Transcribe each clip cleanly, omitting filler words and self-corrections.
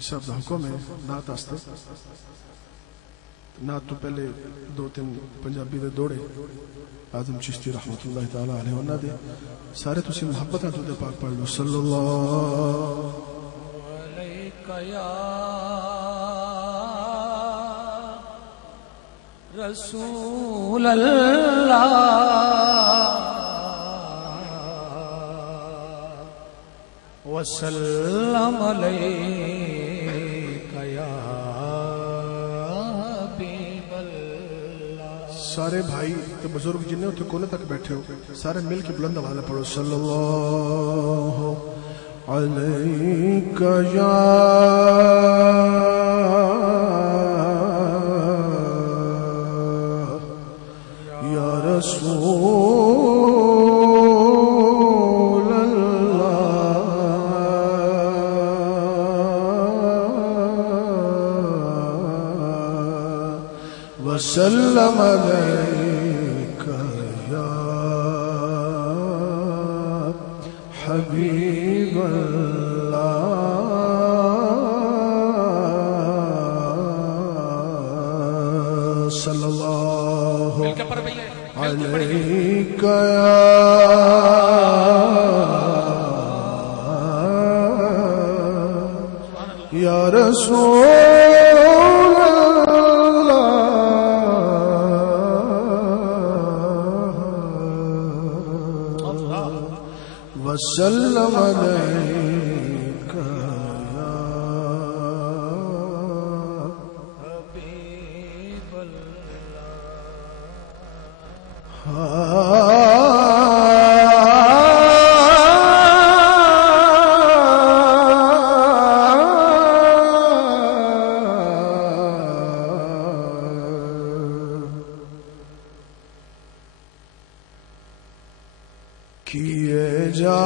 صاحب دا حکم ہے نعت واسطے. نعت تو پہلے دو تین پنجابی دے دوڑے آدم چشتی رحمت اللہ تعالی علیہ انہاں دے سارے تسی محبت نال درود پاک پڑھ لو. صلی اللہ علیکہ یا رسول اللہ وسلم علیکہ یا حبیب اللہ. سارے بھائی تے بزرگ جنہیں اتنے کونے تک بیٹھے ہو سارے مل کے بلند آواز پڑھو. صلی اللہ علیکہ یا رسول اللہ وسلم علیکہ یا حبیب اللہ. صلی اللہ علیکہ یا رسول وسلم علیکہ یا حبیب کیے جا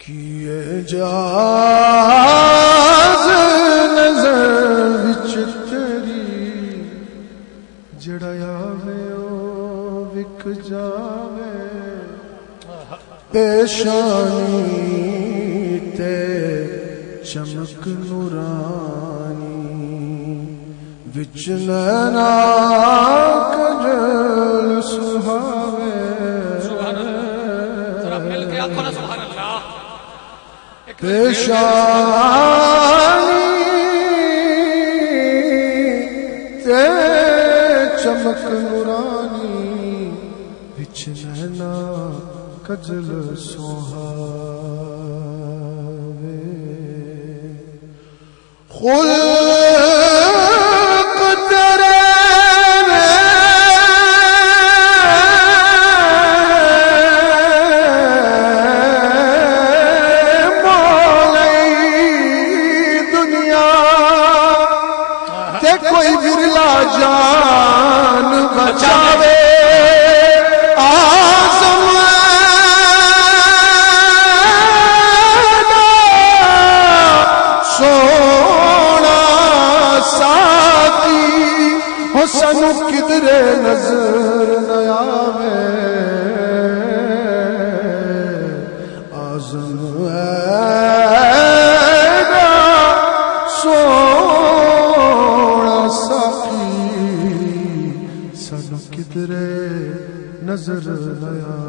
کیے جا نظر وچ تیری جڑا آوے او وک جاوے پیشانی تے چمک نورانی وچ نینا کجل سہاوے. پیشانی تے چمک نورانی وچ نینا کجل سہاوے. خلق تیرے مولی دنیا تے کوئی ورلا جان بچاوے. سنو کدرے نظر نہ آوے آزم ایڈا سونا ساقی سنو کدرے نظر نہ آوے.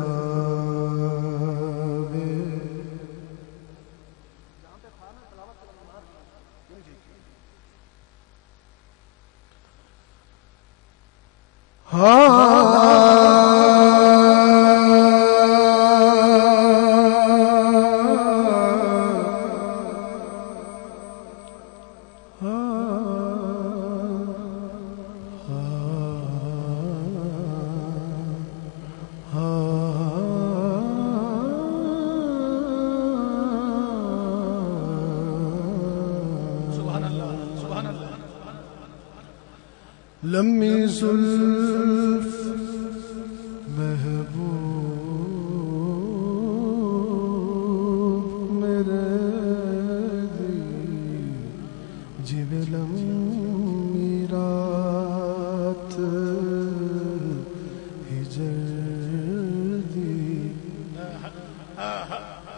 لمی زلف محبوب میرے دی جویں لمبی رات ہجر دی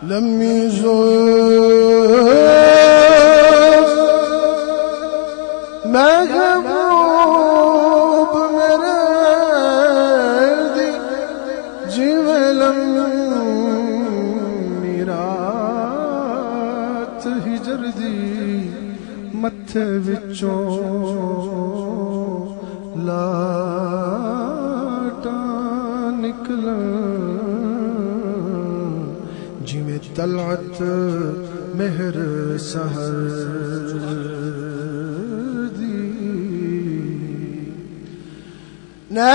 لمبی زلف محبوب میرے دی جویں لمبی رات ہجر دی متھے وچوں لاٹاں نکلن جویں طلعت مہر سحر دی نین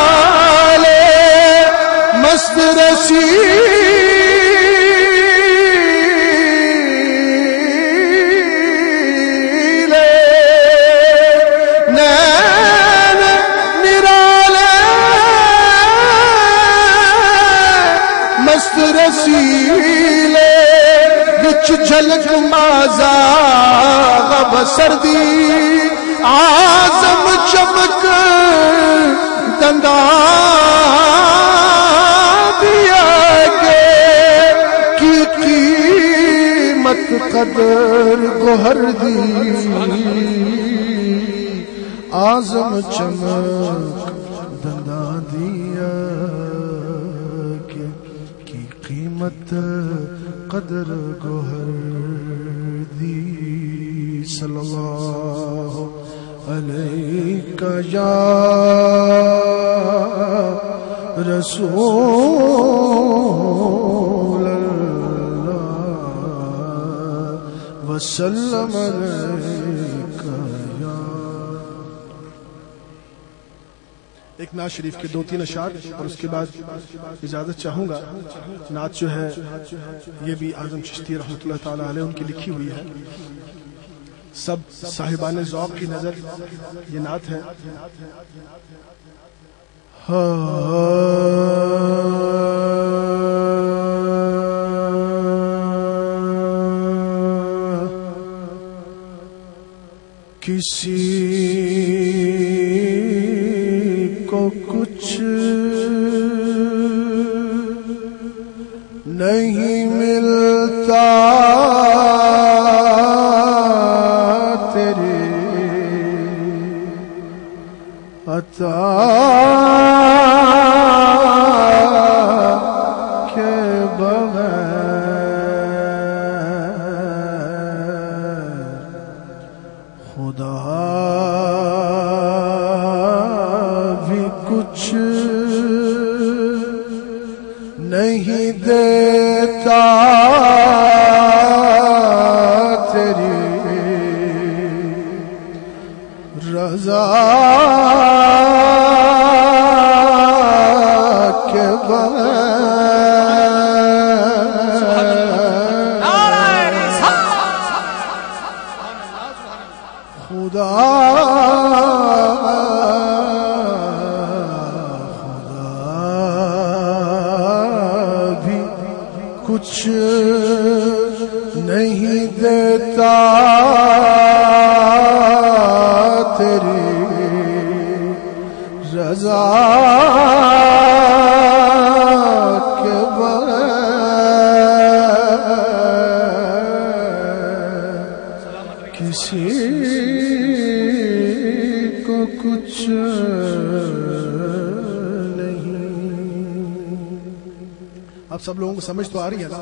نرالے مست رسیلے نین نرالے مست رسیلے وچ جھلک مازا بسر دی آزم چمک دنداں دیا کے کی قیمت قدر گوہر دی آزم چمک دنداں دیا کے کی قیمت قدر گوہر دی صلی اللہ علیہ یا رسول اللہ وسلم علیہ یا ایک نعت شریف کے 2-3 اشعار اور اس کے بعد اجازت چاہوں گا. نعت جو ہے یہ بھی اعظم چشتی رحمۃ اللہ تعالی علیہ ان کی لکھی ہوئی ہے. سب صاحبان ذوق کی نظر یہ نعت ہے. کسی کو کچھ نہیں ملتا تیرے عطا کے بغیر خدا بھی کچھ نہیں دیتا تیری رضا کے بغیر خدا بھی کچھ نہیں دیتا تیری رضا کے بغیر کسی کو کچھ نہیں. اب سب لوگوں کو سمجھ تو آ رہی ہے نا؟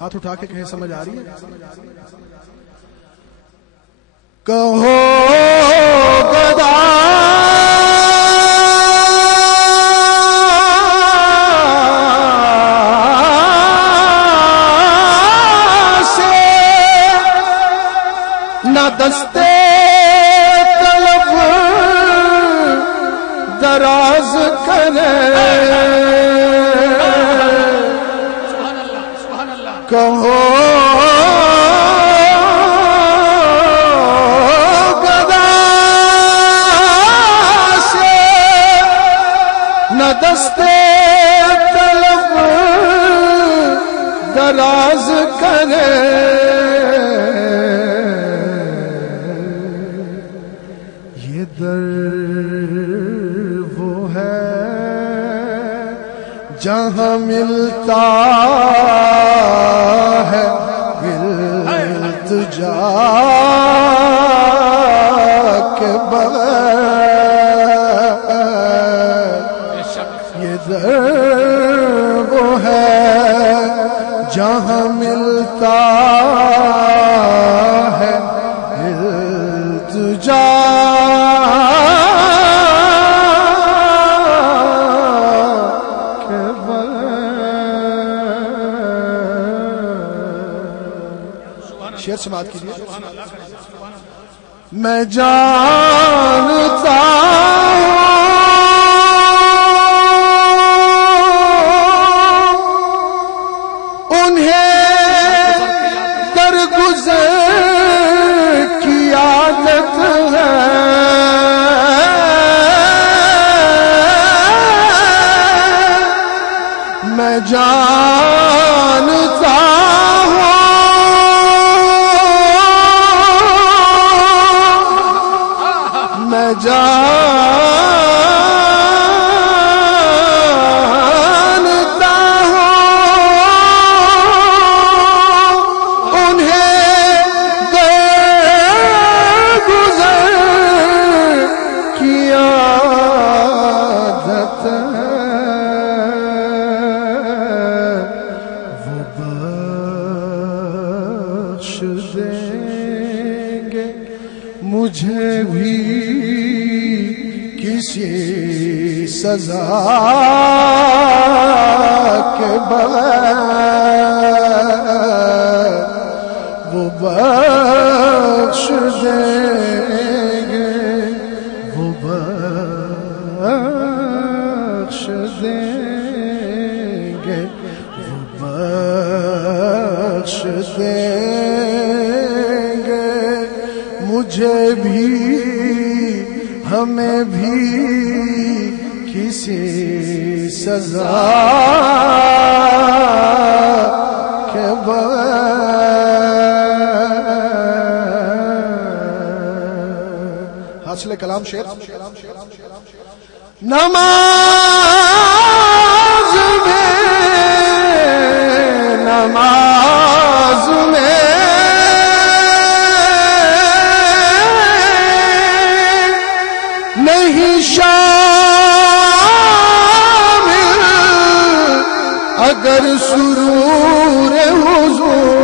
ہاتھ اٹھا کے کہیں سمجھ آ رہی ہے؟ کہو گدا سے نہ دستے طلب دراز کرے کہو گدا سے نہ دستے طلب دراز کرے، یہ در وہ ہے جہاں ملتا ہے التجا کے بغیر، یہ در وہ ہے جہاں ملتا ہے التجا شعر سماعت کیجیے۔ میں جانتا ہوں انہیں درگزر کی عادت ہے، میں جانتا جانتا ہوں انہیں درگزر کی عادت ہے، وہ بخش دیں گے مجھے بھی کسی سزا کے بغیر، وہ بخش دیں گے، وہ بخش دیں گے، وہ بخش دیں گے مجھے بھی ہمیں بھی کسی سزا کے بغیر۔ حاصل کلام شعر۔ نماز میں نماز میں نہیں شامل اگر سرور حضور،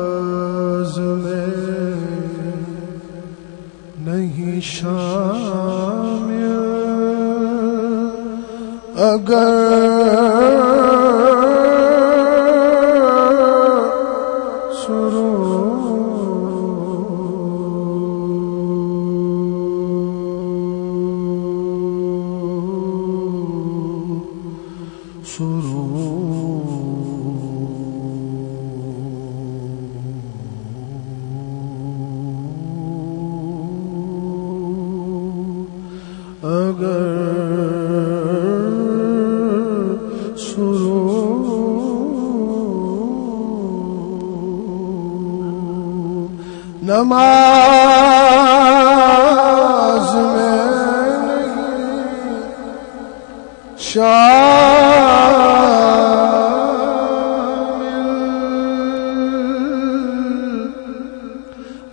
نماز میں نہیں شامل اگر نماز میں شامل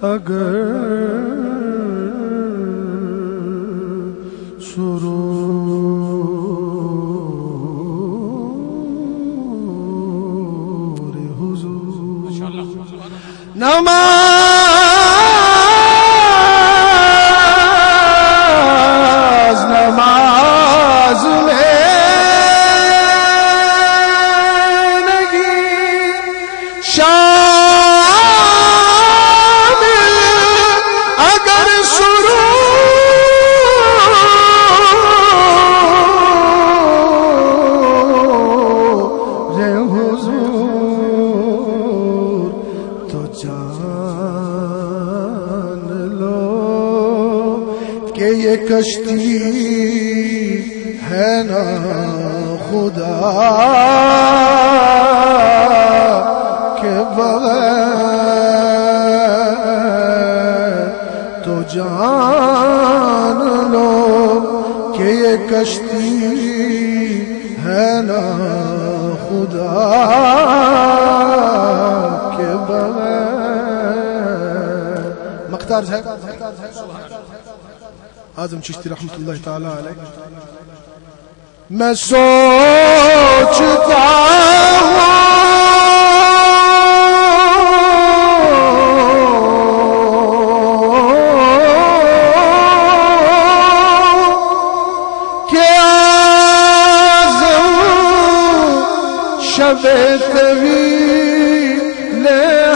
اگر سرور حضور، نماز میں نہیں شامل اگر شروع کہ یہ کشتی ہے نا خدا کے بغیر، تو جان لو کہ یہ کشتی ہے نا خدا کے بغیر۔ مختار صاحب اعظم چشتی رحمت اللہ تعالی علیہ، میں سوچتا ہوں کہ شب طویل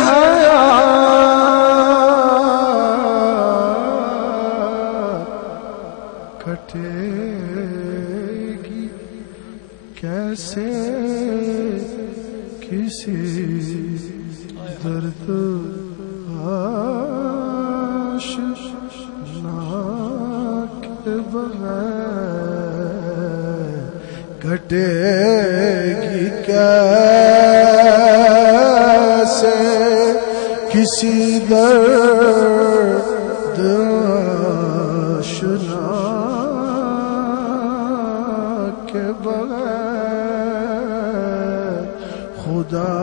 حیات کٹے گی کیسے کسی درد آشنا کے بغیر، کٹے گی کیسے کسی درد آشنا کے بغیر، خدا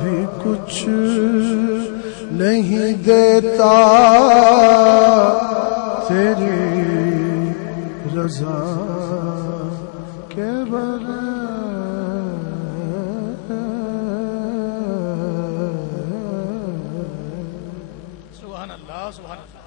بھی کچھ نہیں دیتا تیری رضا کے بغیر۔ سبحان اللہ سبحان اللہ۔